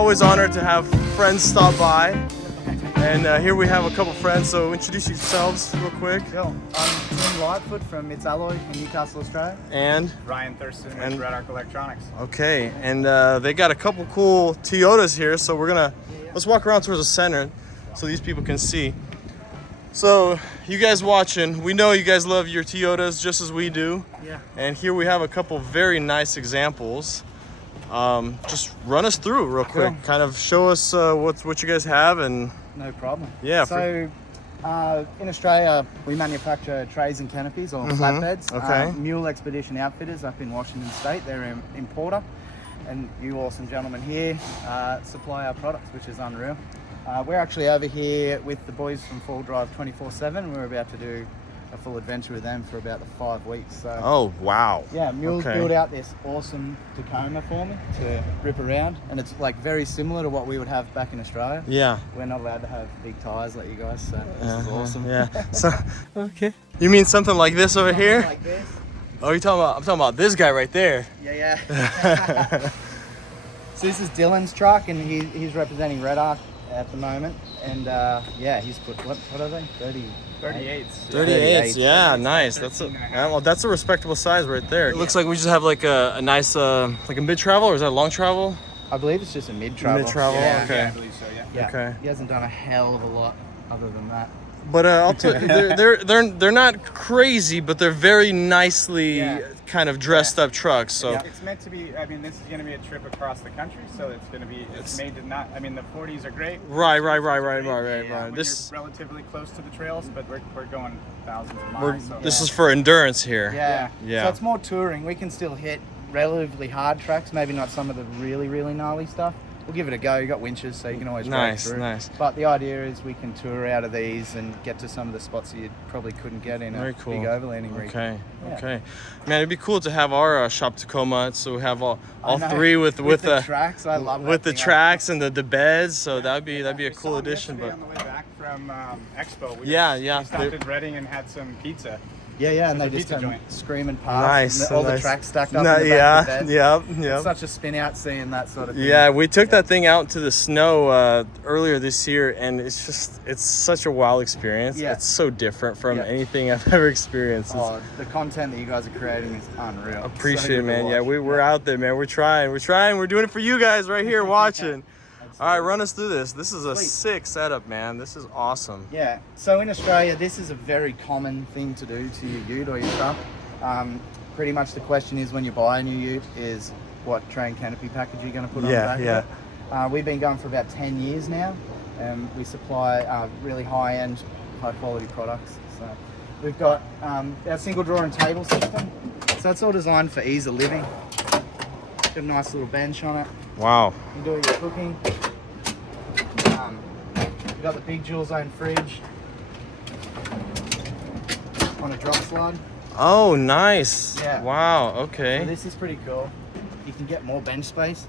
always honored to have friends stop by. And here we have a couple friends, so introduce yourselves real quick. Cool. I'm Tim Lightfoot from MITS in Newcastle, Australia. And? Ryan Thurston with REDARC Electronics. Okay, and they got a couple cool Toyotas here, so we're gonna, let's walk around towards the center so these people can see. So, you guys watching, we know you guys love your Toyotas just as we do. Yeah. And here we have a couple very nice examples. Just run us through real quick. Cool. Kind of show us what you guys have and... No problem. Yeah. So, in Australia, we manufacture trays and canopies or flatbeds. Okay. Mule Expedition Outfitters up in Washington State. They're an importer. And you awesome gentlemen here supply our products, which is unreal. We're actually over here with the boys from Full Drive 24/7. We're about to do a full adventure with them for about 5 weeks. So, oh, wow. yeah, Mules built out this awesome Tacoma for me to rip around, and it's like very similar to what we would have back in Australia. Yeah. We're not allowed to have big tires like you guys, so this is awesome. Yeah. So, okay. You mean something like this over here? Like this. Oh, you're talking about, I'm talking about this guy right there. Yeah. So this is Dylan's truck, and he's representing REDARC at the moment, and yeah, he's put what are they? 38s. 38s, yeah, nice. That's a respectable size right there. It looks like we just have like a nice like a mid travel, or is that a long travel? I believe it's just a mid travel. Mid travel, yeah. okay. Yeah, I believe so, yeah. Okay. He hasn't done a hell of a lot other than that. But I'll tell you, they're not crazy, but they're very nicely kind of dressed up trucks. So It's meant to be. I mean, this is going to be a trip across the country, so it's going to be. It's made to not. I mean, the 40s are great. Right. When This you're relatively close to the trails, but we're going thousands of miles. So. this is for endurance here. Yeah. So it's more touring. We can still hit relatively hard tracks, maybe not some of the really, really gnarly stuff. We'll give it a go. You got winches, so you can always break through. Nice. But the idea is we can tour out of these and get to some of the spots that you probably couldn't get in a big overlanding rig. Okay. Man, it'd be cool to have our shop Tacoma, so we have all three with the tracks. I love with the tracks and the beds. So that'd be a cool addition. But on the way back from Expo, we stopped at Reading and had some pizza. Yeah, and they just come screaming past. Nice. And all the tracks stacked up in the back of the bed. Yep. It's such a spin out seeing that sort of thing. Yeah, we took that thing out to the snow earlier this year, and it's such a wild experience. Yeah. It's so different from anything I've ever experienced. The content that you guys are creating is unreal. Appreciate it, man. Yeah, we're out there, man. We're trying. We're doing it for you guys right here watching. All right, run us through this. This is a sick setup, man. This is awesome. Yeah. So in Australia, this is a very common thing to do to your ute or your truck. Pretty much the question is when you buy a new ute is what tray and canopy package you're going to put on the back of it. We've been going for about 10 years now. We supply really high-end, high-quality products. So we've got our single drawer and table system. So it's all designed for ease of living. Got a nice little bench on it. Wow. You can do your cooking. We've got the big dual zone fridge on a drop slide. Oh, nice. Yeah. Wow, okay. So this is pretty cool. You can get more bench space.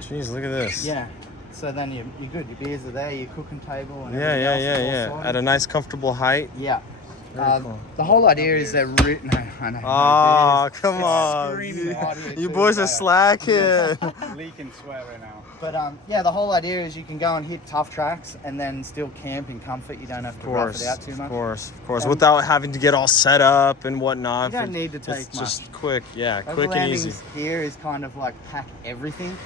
Jeez, look at this. Yeah. So then you're good. Your beers are there, your cooking table. And Yeah. At a nice, comfortable height. Yeah. Cool. The whole idea is that I know. Oh, come on. You boys are slacking. Leaking sweat right now. But yeah, the whole idea is you can go and hit tough tracks and then still camp in comfort. You don't have to rough it out too much. Of course. Without having to get all set up and whatnot. You don't need to take much. Just quick, quick and easy. Here is kind of like pack everything,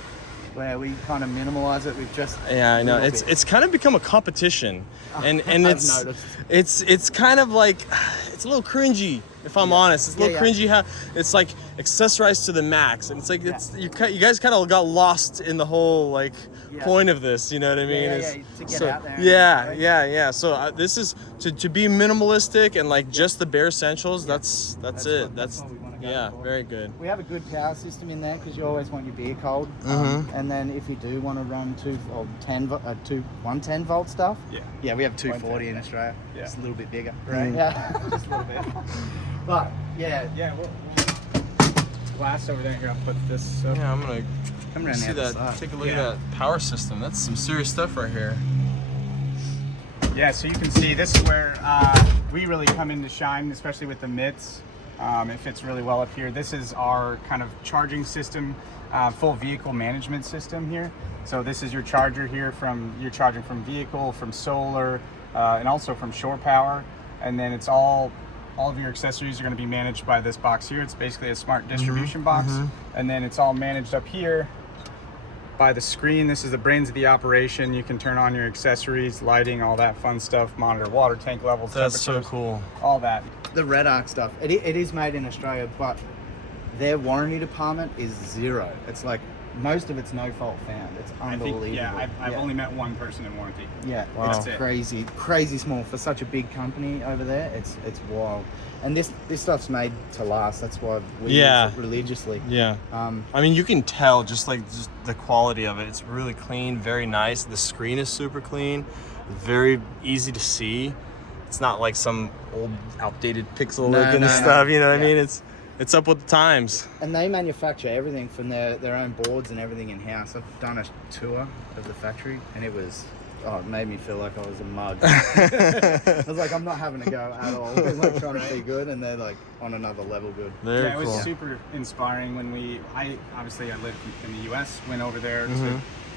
where we kind of minimalize it with just I know it's kind of become a competition, and it's kind of like it's a little cringy, if I'm honest. It's a little cringy how it's like accessorized to the max, and it's like you guys kind of got lost in the whole like point of this, you know what I mean? To get out there. So this is to be minimalistic and like just the bare essentials. That's it. That's what we want to go for. Very good. We have a good power system in there because you always want your beer cold. And then if you do want to run 110 volt stuff, we have 240 in Australia. Yeah. It's a little bit bigger, right? Yeah, just a little bit. But Glass over there. Here, I'll put this up. Yeah, I'm gonna come around see that. side. Take a look at that power system. That's some serious stuff right here. Yeah, so you can see this is where we really come in to shine, especially with the MITS. It fits really well up here. This is our kind of charging system. full vehicle management system here. So this is your charger here you're charging from vehicle, from solar, and also from shore power. And then it's all of your accessories are going to be managed by this box here. It's basically a smart distribution box. And then it's all managed up here by the screen. This is the brains of the operation. You can turn on your accessories, lighting, all that fun stuff, monitor water tank levels, That's so temperatures, cool. all that. The REDARC stuff, it is made in Australia, but their warranty department is zero. It's like most of it's no fault found. It's unbelievable. I've only met one person in warranty. Yeah, Wow. it's crazy small for such a big company over there. It's wild, and this stuff's made to last. That's why we use it religiously. Yeah. I mean, you can tell just the quality of it. It's really clean, very nice. The screen is super clean, very easy to see. It's not like some old outdated pixel looking stuff. You know what I mean? It's up with the times. And they manufacture everything from their own boards and everything in house. I've done a tour of the factory, and it made me feel like I was a mug. I was like, I'm not having a go at all. They're like trying to be good, and they're like on another level good. Very It cool. was super inspiring when I lived in the US, went over there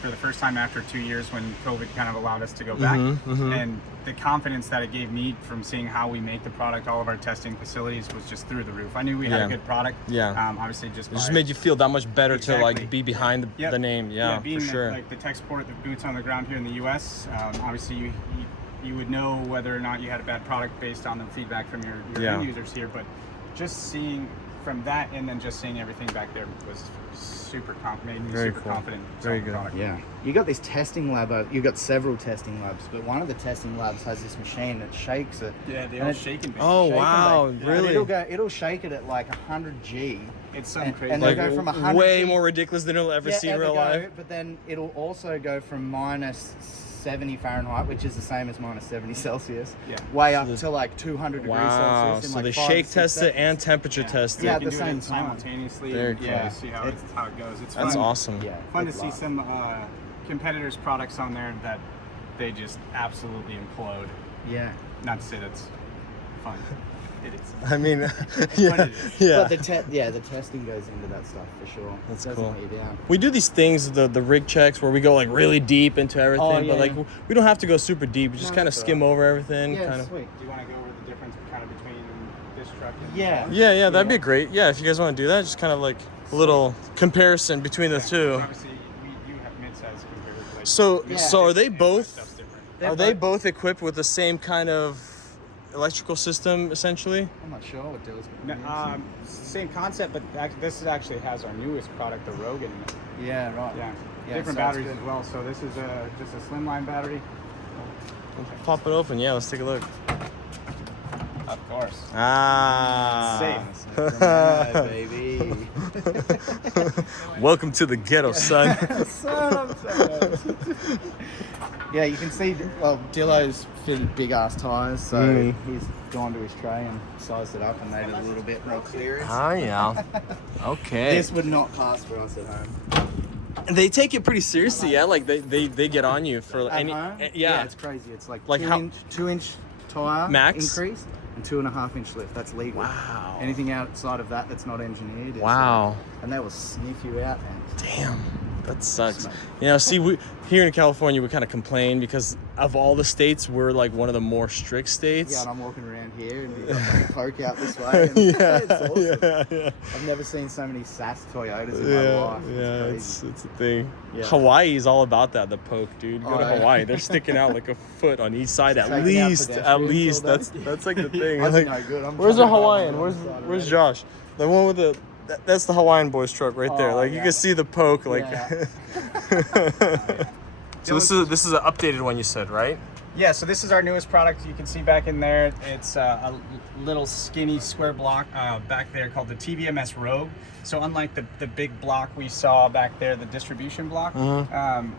for the first time after 2 years when COVID kind of allowed us to go back. And the confidence that it gave me from seeing how we make the product, all of our testing facilities was just through the roof. I knew we had a good product. Obviously it just made you feel that much better to like be behind the name. Being for sure. like the tech support, the boots on the ground here in the US, obviously you would know whether or not you had a bad product based on the feedback from your end users here, but just seeing from that and then just seeing everything back there was made me super confident. Very good. Product. Yeah, you got this testing lab. You got several testing labs, but one of the testing labs has this machine that shakes it. Yeah, they all shake and bake. Oh wow, really? It'll shake it at like 100 G. It's something crazy. And Like they go from 100 way G, more ridiculous than you'll ever see in real life. But then it'll also go from minus 70 Fahrenheit, which is the same as minus 70 Celsius, way up to like 200 degrees Celsius. So In they like 5 shake to 6 test it seconds. and temperature test it. Yeah, You at can the do same it time. simultaneously. Very See how it goes. It's That's fun. awesome. Yeah, Fun to good see luck. some competitors' products on there that they just absolutely implode. Yeah. Not to say that's fun. It is. I mean, But yeah, it is. yeah. But the testing goes into that stuff for sure. That's Doesn't cool. let you down. We do these things, the rig checks, where we go like really deep into everything, but like we don't have to go super deep. We just kind of skim over everything. Yeah, kind of. sweet. Do you want to go over the difference kind of between this truck and Yeah. Yeah, that'd be great. Yeah, if you guys want to do that, just kind of like a little comparison between the two. Obviously, you have mid-size compared to like So are they both? stuff's different. Are they both equipped with the same kind of electrical system, essentially? I'm not sure what Dill's No, going to be. same concept, but this actually has our newest product, the Rogan. In it. Yeah, right. Yeah, Yeah, different sounds batteries good. as well. So this is just a slimline battery. Pop it open. Yeah, let's take a look. Of course. Ah. Safe. Yeah, baby. Welcome to the ghetto, son. Yeah, you can see, well, Dillo's fitted big ass tyres, so he's gone to his tray and sized it up and made it a little bit more clear. Oh yeah. Okay. This would not pass for us at home. They take it pretty seriously, yeah. Like they get on you for At any. home? Yeah. It's crazy. It's like, Like how- 2-inch tyre Max? increase and 2.5-inch lift. That's legal. Wow. Anything outside of that that's not engineered. Is Wow. and they will sniff you out, man. Damn. That sucks. You know, see, we here in California we kind of complain because of all the states, we're like one of the more strict states. Yeah, and I'm walking around here and you've got like a poke out this way. And it's awesome. yeah. I've never seen so many SAS Toyotas in my Yeah, life. yeah, It's it's a thing. Yeah. Hawaii is all about that. The poke, dude. Go Oh, to yeah. Hawaii, they're sticking out like a foot on each side at Taking out least. At pedestrians least all day. that's like the thing. That's Like, no good. I'm where's trying the to go Hawaiian? on Where's the other side where's of Josh? The one with the that's the Hawaiian boys truck right there. Oh, Like you yeah. can see the poke. Like. Yeah. So this is an updated one you said, right? Yeah, so this is our newest product. You can see back in there, it's a little skinny square block back there called the TVMS Rogue. So unlike the big block we saw back there, the distribution block,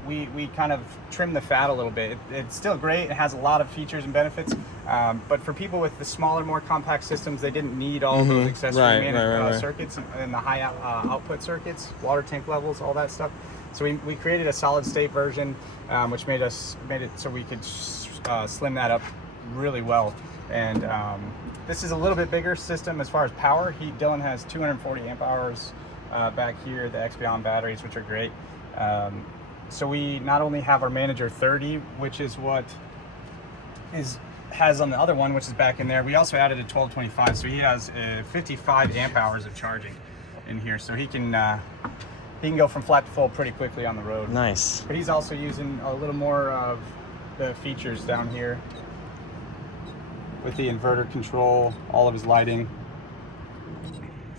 we kind of trimmed the fat a little bit. It's still great. It has a lot of features and benefits. But for people with the smaller, more compact systems, they didn't need all of those accessory circuits and the high output circuits, water tank levels, all that stuff. So we created a solid state version, which made it so we could slim that up really well. And this is a little bit bigger system as far as power. Dylan has 240 amp hours back here, the Expion batteries, which are great. So we not only have our Manager 30, which is what has on the other one, which is back in there. We also added a 1225, so he has 55 amp hours of charging in here, so he can go from flat to full pretty quickly on the road. Nice. But he's also using a little more of the features down here with the inverter control, all of his lighting,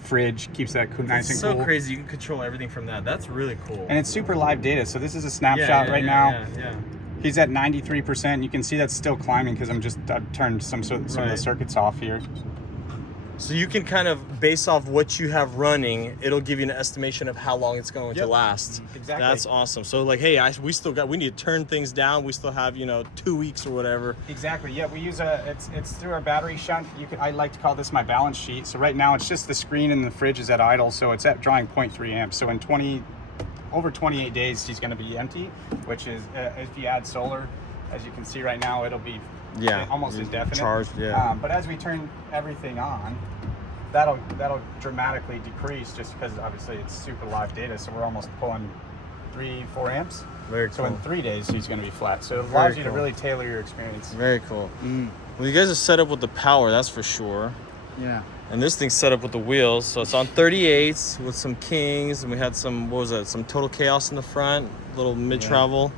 fridge, keeps that nice and cool. So crazy, you can control everything from that. That's really cool. And it's super live data, so this is a snapshot right now. Yeah. He's at 93%. You can see that's still climbing because I've turned some of the circuits off here. So you can kind of, based off what you have running, it'll give you an estimation of how long it's going to last. Exactly. That's awesome. So like, hey, we need to turn things down. We still have, 2 weeks or whatever. Exactly. Yeah, we use it's through our battery shunt. I like to call this my balance sheet. So right now it's just the screen and the fridge is at idle, so it's at drawing 0.3 amps. So in over 28 days, he's going to be empty, which is if you add solar, as you can see right now, it'll be almost indefinite. Charged, but as we turn everything on, that'll dramatically decrease just because obviously it's super live data. So we're almost pulling 3-4 amps. Very cool. So in 3 days, he's going to be flat. So it allows you to really tailor your experience. Very cool. Well, you guys are set up with the power, that's for sure. Yeah. And this thing's set up with the wheels, so it's on 38s with some Kings, and we had some, some Total Chaos in the front, little mid-travel.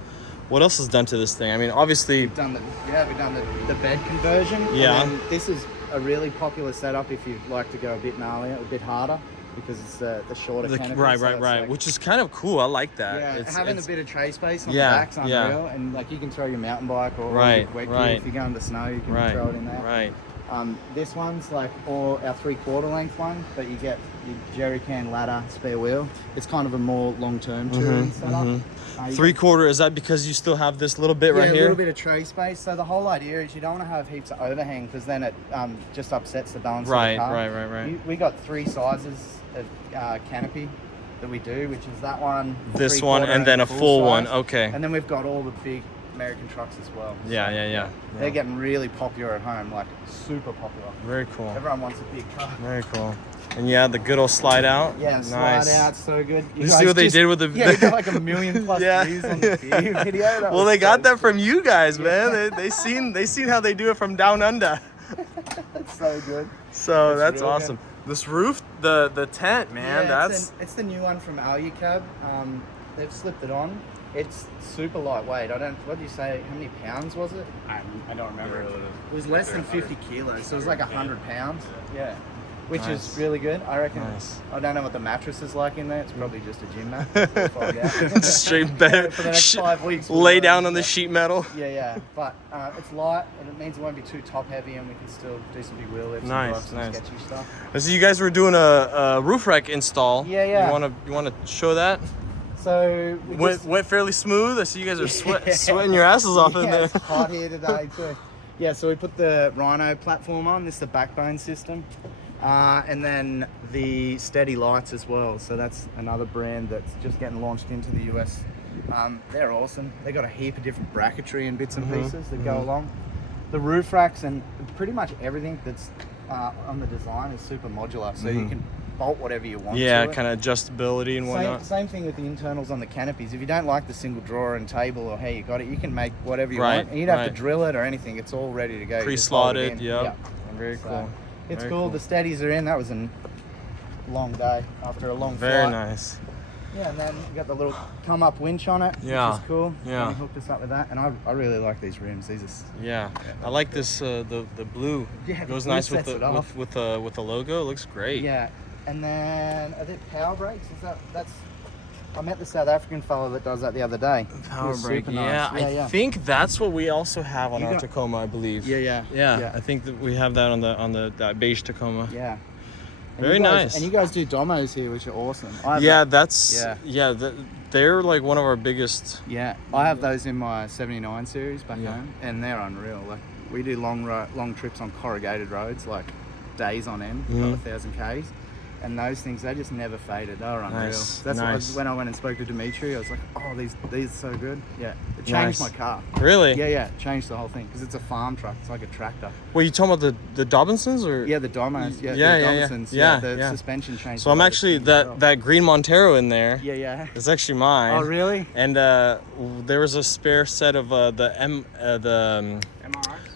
What else is done to this thing? I mean, obviously... We've done the bed conversion. Yeah. And then this is a really popular setup if you'd like to go a bit gnarlier, a bit harder, because it's the shorter canopy. Right, so like, which is kind of cool. I like that. Yeah, having a bit of tray space on the back's unreal, and like you can throw your mountain bike or your wet gear. If you go in the snow, you can throw it in there. Right. This one's like all our 3/4 length one, but you get your jerry can ladder spare wheel. It's kind of a more long-term touring setup. 3/4, is that because you still have this little bit right here? Yeah, a little bit of tray space. So the whole idea is you don't want to have heaps of overhang because then it just upsets the balance of the car. Right. We got 3 sizes of canopy that we do, which is that one, this one, and then a full size. one. Okay. And then we've got all the big American trucks as well. Yeah. They're getting really popular at home, like super popular. Very cool. Everyone wants a big car. Very cool. And the good old slide out. Yeah, slide out, so good. You see what they did with the... Yeah, we got like 1 million+ views on the video. Well, they got that from you guys, man. They seen how they do it from down under. That's so good. So that's really awesome. Good. This roof, the tent, man, it's the new one from Alucab. They've slipped it on. It's super lightweight. What do you say? How many pounds was it? I don't remember. It was less than 50 kilos, so it was like 100 pounds. Yeah. Which is really good, I reckon. Nice. I don't know what the mattress is like in there. It's probably just a gym mat. We'll find out. Straight bed. For the next 5 weeks. Lay down on the sheet metal. Yeah. But it's light, and it means it won't be too top heavy, and we can still do some big wheel lifts and drive some sketchy stuff. So you guys were doing a roof rack install. Yeah. You wanna show that? So went fairly smooth. I see you guys are sweating your asses off in there. It's hot here today too. Yeah, so we put the Rhino platform on. This is the backbone system. And then the Steady lights as well. So that's another brand that's just getting launched into the US. They're awesome. They got a heap of different bracketry and bits and pieces that go along. The roof racks and pretty much everything that's on the design is super modular. So you can bolt whatever you want. Yeah, kind of adjustability and whatnot. Same thing with the internals on the canopies. If you don't like the single drawer and table or how you got it, you can make whatever you want. And you don't have to drill it or anything. It's all ready to go. Pre-slotted, yep. Very cool. It's cool. The Steadies are in. That was a long day after a long flight. Very nice. Yeah, and then you got the little come-up winch on it, which is cool. Yeah. We hooked us up with that, and I really like these rims. These are I like this the blue. Yeah, it goes nice with the logo. It looks great. Yeah, and then are there power brakes? I met the South African fellow that does that the other day. Power brake. Nice. I think that's what we also have on our Tacoma, I believe. Yeah. I think that we have that on that beige Tacoma. Yeah. Very nice. And you guys do domos here, which are awesome. They're like one of our biggest. Yeah, I have those in my 79 series back home, and they're unreal. Like we do long trips on corrugated roads, like days on end, 1,000 Ks. And those things, they just never faded. They were unreal. Nice. That's when I went and spoke to Dimitri, I was like, oh, these are so good. Yeah, changed Nice. my car. Really? Yeah, changed the whole thing because it's a farm truck. It's like a tractor. Were you talking about the Dobinsons or? Yeah, the Domos. Yeah, Yeah, the yeah, yeah. Dobinsons. Yeah, the yeah. suspension changed. So I'm actually that green Montero in there. Yeah. It's actually mine. Oh, really? And there was a spare set of the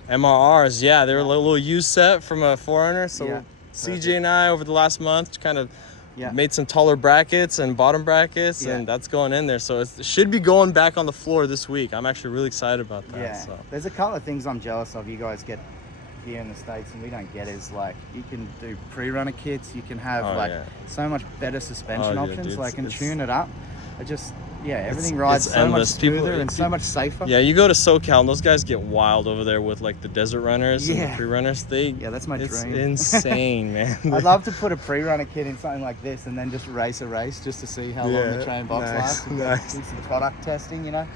MRRs. Yeah, they were a little used set from a 4Runner. So Yeah, CJ and I over the last month kind of Yeah. made some taller brackets and bottom brackets, Yeah. and that's going in there. So it should be going back on the floor this week. I'm actually really excited about that. Yeah. So. There's a couple of things I'm jealous of. You guys get here in the States and we don't get is like you can do pre-runner kits. You can have so much better suspension options. Dude, like and it's, tune it up. It just everything rides so much smoother and so much safer. Yeah, you go to SoCal and those guys get wild over there with like the desert runners and the pre-runners. That's my it's dream. Insane, man. I'd love to put a pre-runner kit in something like this and then just race a race just to see how long the train box lasts. Nice. Do some product testing, you know.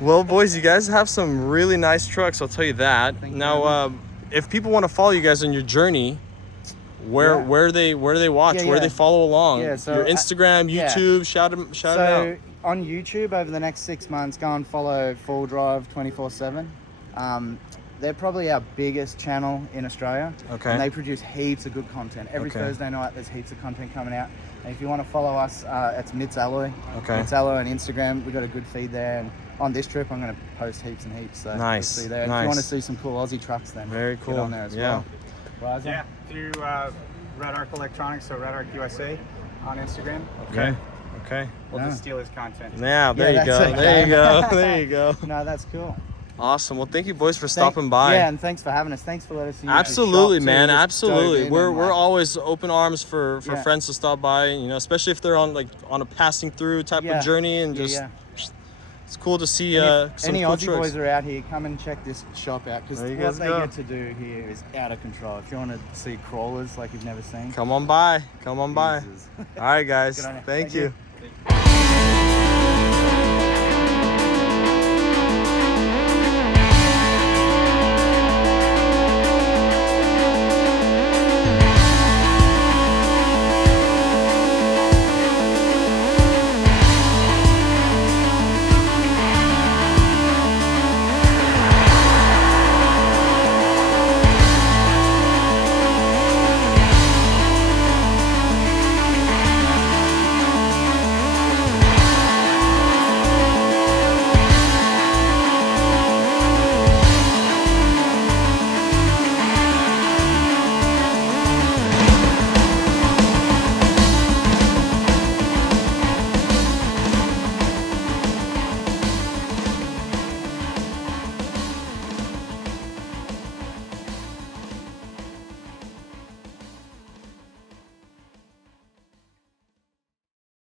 Well, boys, you guys have some really nice trucks. I'll tell you that. Thank you. Now, if people want to follow you guys on your journey, where do they watch? Where do they follow along? Yeah, so your Instagram, YouTube, shout it out. On YouTube over the next 6 months, go and follow Full Drive 24/7. They're probably our biggest channel in Australia. Okay. And they produce heaps of good content. Every Thursday night, there's heaps of content coming out. And if you want to follow us, it's MITS Alloy. Okay. MITS Alloy on Instagram. We've got a good feed there. And on this trip, I'm going to post heaps and heaps. So Nice. you'll see there. And if you want to see some cool Aussie trucks, then very cool. get on there as well. Riser? Yeah, through REDARC Electronics, so REDARC USA on Instagram. Okay. Okay. We'll just steal his content. Yeah, there you go. Okay. There you go. There you go. No, that's cool. Awesome. Well, thank you, boys, for stopping by. Yeah, and thanks for having us. Thanks for letting us use your Absolutely, shop, too. man. Just Absolutely. dove in We're and, always open arms for friends to stop by. You know, especially if they're on a passing through type of journey, and just it's cool to see some any cool Aussie trucks. boys are out here, come and check this shop out because There you what guys they go. get to do here is out of control. If you want to see crawlers like you've never seen, Come on by. Come on by. Jesus. All right, guys. Good on you. Thank Thank you. you.